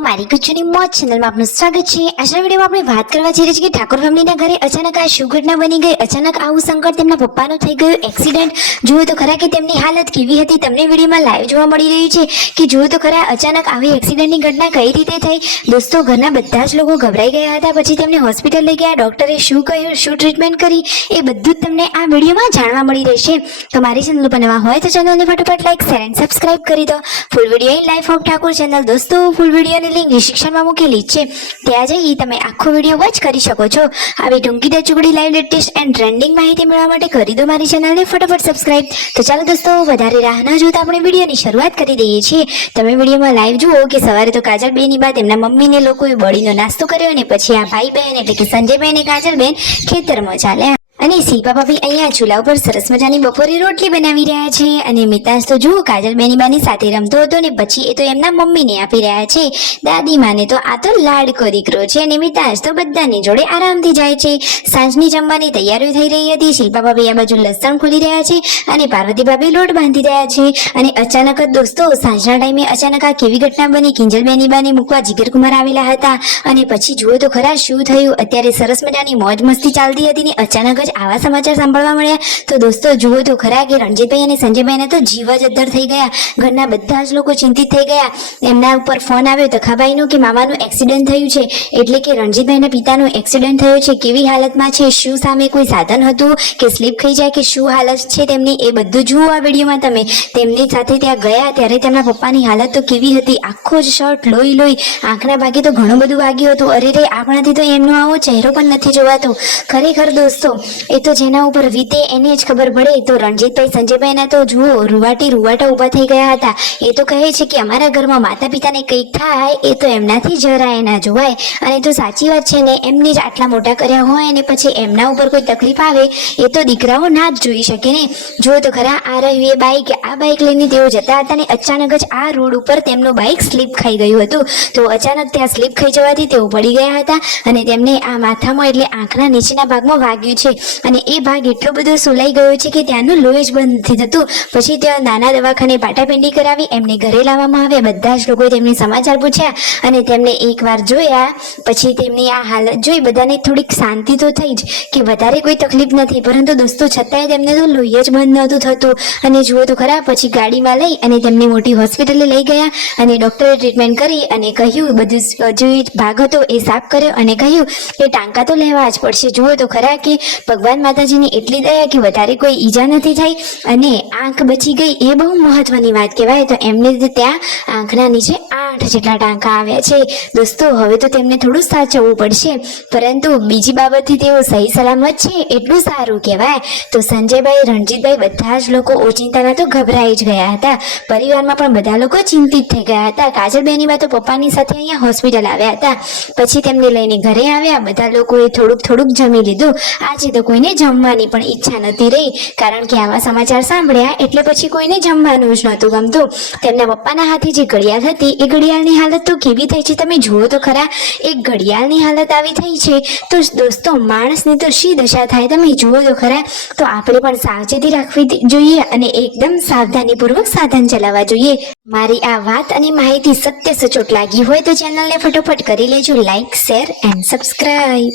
મારી કુચુની મોજ ચેનલમાં આપનું સ્વાગત છે। આજના વિડીયોમાં આપણે વાત કરવા જઈ રહ્યા છીએ કે ઠાકોર ફેમિલીના ઘરે અચાનક આ શું ઘટના બની ગઈ, અચાનક આવું સંકટ તેમના પપ્પાનું થઈ ગયું, એક્સિડન્ટ। જુઓ તો ખરા કે તેમની હાલત કેવી હતી, તમને વિડીયોમાં લાઈવ જોવા મળી રહ્યું છે કે જુઓ તો ખરા અચાનક આવી એક્સિડન્ટની ઘટના કઈ રીતે થઈ। દોસ્તો ઘરના બધા જ લોકો ગભરાઈ ગયા હતા, પછી તેમને હોસ્પિટલ લઈ ગયા, ડોક્ટરે શું કહ્યું, શું ટ્રીટમેન્ટ કરી, એ બધું જ તમને આ વિડીયોમાં જાણવા મળી રહેશે। તો મારી ચેનલ પર નવા હોય તો ચેનલને ફટાફટ લાઈક શેર એન્ડ સબસ્ક્રાઇબ કરી દો। Full video in life of Thakor channel દોસ્તો ફૂલ વિડીયોની લિંક ડિસ્ક્રિપ્શનમાં મૂકેલી છે, ત્યાં જઈ તમે આખો વિડીયો વોચ કરી શકો છો। આવી ટૂંકી ટચુકડી લાઈવ લેટેસ્ટ એન્ડ ટ્રેન્ડિંગ માહિતી મેળવવા માટે કરી દો મારી ચેનલને ફટાફટ સબસ્ક્રાઇબ। તો ચાલો દોસ્તો વધારે રાહ ન જોતા આપણે વિડીયોની શરૂઆત કરી દઈએ છીએ। તમે વિડીયોમાં લાઈવ જુઓ કે સવારે તો કાજલબેનની બાદ એમના મમ્મીને લોકોએ બળીનો નાસ્તો કર્યો અને પછી આ ભાઈ બહેન એટલે કે સંજયબેન અને કાજલબેન ખેતરમાં ચાલ્યા અને શિલ્પા ભાભી અહીંયા ચૂલા ઉપર સરસ મજાની બપોરે રોટલી બનાવી રહ્યા છે અને મિતાંશ તો જુઓ કાજલબેની બાની સાથે રમતો હતો ને પછી એ તો એમના મમ્મીને આપી રહ્યા છે। દાદી માને તો આ તો લાડકો દીકરો છે અને મિતાંશ તો બધાની જોડે આરામથી જાય છે। સાંજની જમવાની તૈયારીઓ થઈ રહી હતી, શિલ્પા ભાભી આ બાજુ લસણ ખોલી રહ્યા છે અને પાર્વતી ભાભી લોટ બાંધી રહ્યા છે અને અચાનક જ દોસ્તો સાંજના ટાઈમે અચાનક આ કેવી ઘટના બની, કિંજલબેની બાને મૂકવા જીગરકુમાર આવેલા હતા અને પછી જુઓ તો ખરા શું થયું। અત્યારે સરસ મજાની મોજ મસ્તી ચાલતી હતી ને અચાનક જ આવા સમાચાર સાંભળવા મળ્યા। તો દોસ્તો જુઓ તો ખરા કે રણજીતભાઈ અને સંજયભાઈને તો જીવ જ અદ્ધર થઈ ગયા, ઘરના બધા જ લોકો ચિંતિત થઈ ગયા। એમના ઉપર ફોન આવ્યો તખાભાઈનો કે મામાનું એક્સિડન્ટ થયું છે, એટલે કે રણજીતભાઈના પિતાનું એક્સિડન્ટ થયું છે, કેવી હાલતમાં છે, શું સામે કોઈ સાધન હતું કે સ્લીપ ખાઈ જાય કે શું હાલત છે તેમની, એ બધું જુઓ આ વિડીયોમાં તમે। તેમની સાથે ત્યાં ગયા ત્યારે તેમના પપ્પાની હાલત તો કેવી હતી, આખો જ શર્ટ લોહી લોહી, આંખના ભાગે તો ઘણું બધું વાગ્યું હતું। અરે રે આપણાથી તો એમનો આવો ચહેરો પણ નથી જોવાતો। ખરેખર દોસ્તો એ તો જેના ઉપર વીતે એને જ ખબર પડે। તો રણજીતભાઈ સંજયભાઈના તો જુઓ રૂવાટા ઊભા થઈ ગયા હતા। એ તો કહે છે કે અમારા ઘરમાં માતા પિતાને કંઈક થાય એ તો એમનાથી જરાય ના જોવાય અને તો સાચી વાત છે ને, એમને જ આટલા મોટા કર્યા હોય અને પછી એમના ઉપર કોઈ તકલીફ આવે એ તો દીકરાઓ ના જ જોઈ શકે ને। જુઓ તો ખરા આ રહ્યું એ બાઈક, આ બાઈક લઈને તેઓ જતા હતા ને અચાનક જ આ રોડ ઉપર તેમનું બાઈક સ્લીપ ખાઈ ગયું હતું। તો અચાનક ત્યાં સ્લીપ ખાઈ જવાથી તેઓ પડી ગયા હતા અને તેમને આ માથામાં એટલે આંખના નીચેના ભાગમાં વાગ્યું છે અને એ ભાગ એટલો બધો સોલાઈ ગયો છે કે ત્યાંનું લોહી જ બંધ નથી થતું। પછી ત્યાં નાના દવાખાને પાટાપિંડી કરાવી એમને ઘરે લાવવામાં આવ્યા। બધા જ લોકોએ તેમની સમાચાર પૂછ્યા અને તેમને એકવાર જોયા પછી તેમની આ હાલત જોઈ બધાને થોડીક શાંતિ તો થઈ જ કે વધારે કોઈ તકલીફ નથી, પરંતુ દોસ્તો છતાંય તેમને તો લોહી જ બંધ નહોતું થતું। અને જુઓ તો ખરા પછી ગાડીમાં લઈ અને તેમની મોટી હોસ્પિટલે લઈ ગયા અને ડોક્ટરે ટ્રીટમેન્ટ કરી અને કહ્યું બધું જે ભાગ હતો એ સાફ કર્યો અને કહ્યું કે ટાંકા તો લેવા જ પડશે। જુઓ તો ખરા કે ભગવાન માતાજીની એટલી દયા કે વધારે કોઈ ઈજા નથી થઈ અને આંખ બચી ગઈ, એ બહુ મહત્વની વાત કહેવાય। તો એમને ત્યાં આંખના નીચે 8 જેટલા ટાંકા આવ્યા છે। દોસ્તો હવે તો તેમને થોડું સાચવવું પડશે, પરંતુ બીજી બાબતથી તેઓ સહી સલામત છે એટલું સારું કહેવાય। તો સંજયભાઈ, રણજીતભાઈ બધા જ લોકો ઓચિંતાના તો ગભરાઈ જ ગયા હતા, પરિવારમાં પણ બધા લોકો ચિંતિત થઈ ગયા હતા। કાજલબેની બા તો પપ્પાની સાથે અહીંયા હોસ્પિટલ આવ્યા હતા, પછી તેમને લઈને ઘરે આવ્યા, બધા લોકોએ થોડુંક જમી લીધું। આજે તો કોઈને જમવાની પણ ઈચ્છા નથી રહી, કારણ કે આવા સમાચાર સાંભળ્યા એટલે પછી કોઈને જમવાનું જ નહોતું ગમતું। તેમના પપ્પાના હાથે જે ઘડિયાળ હતી એ ઘડિયાળની હાલત તો કેવી થઈ છે તમે જુઓ તો ખરા। એક ઘડિયાળની હાલત આવી થઈ છે તો દોસ્તો માણસની તો શી દશા થાય તમે જુઓ તો ખરા। તો આપણે પણ સાવચેતી રાખવી જોઈએ અને એકદમ સાવધાનીપૂર્વક સાધન ચલાવવા જોઈએ। મારી આ વાત અને માહિતી સત્ય સચોટ લાગી હોય તો ચેનલને ફટોફટ કરી લેજો લાઈક, શેર એન્ડ સબસ્ક્રાઇબ।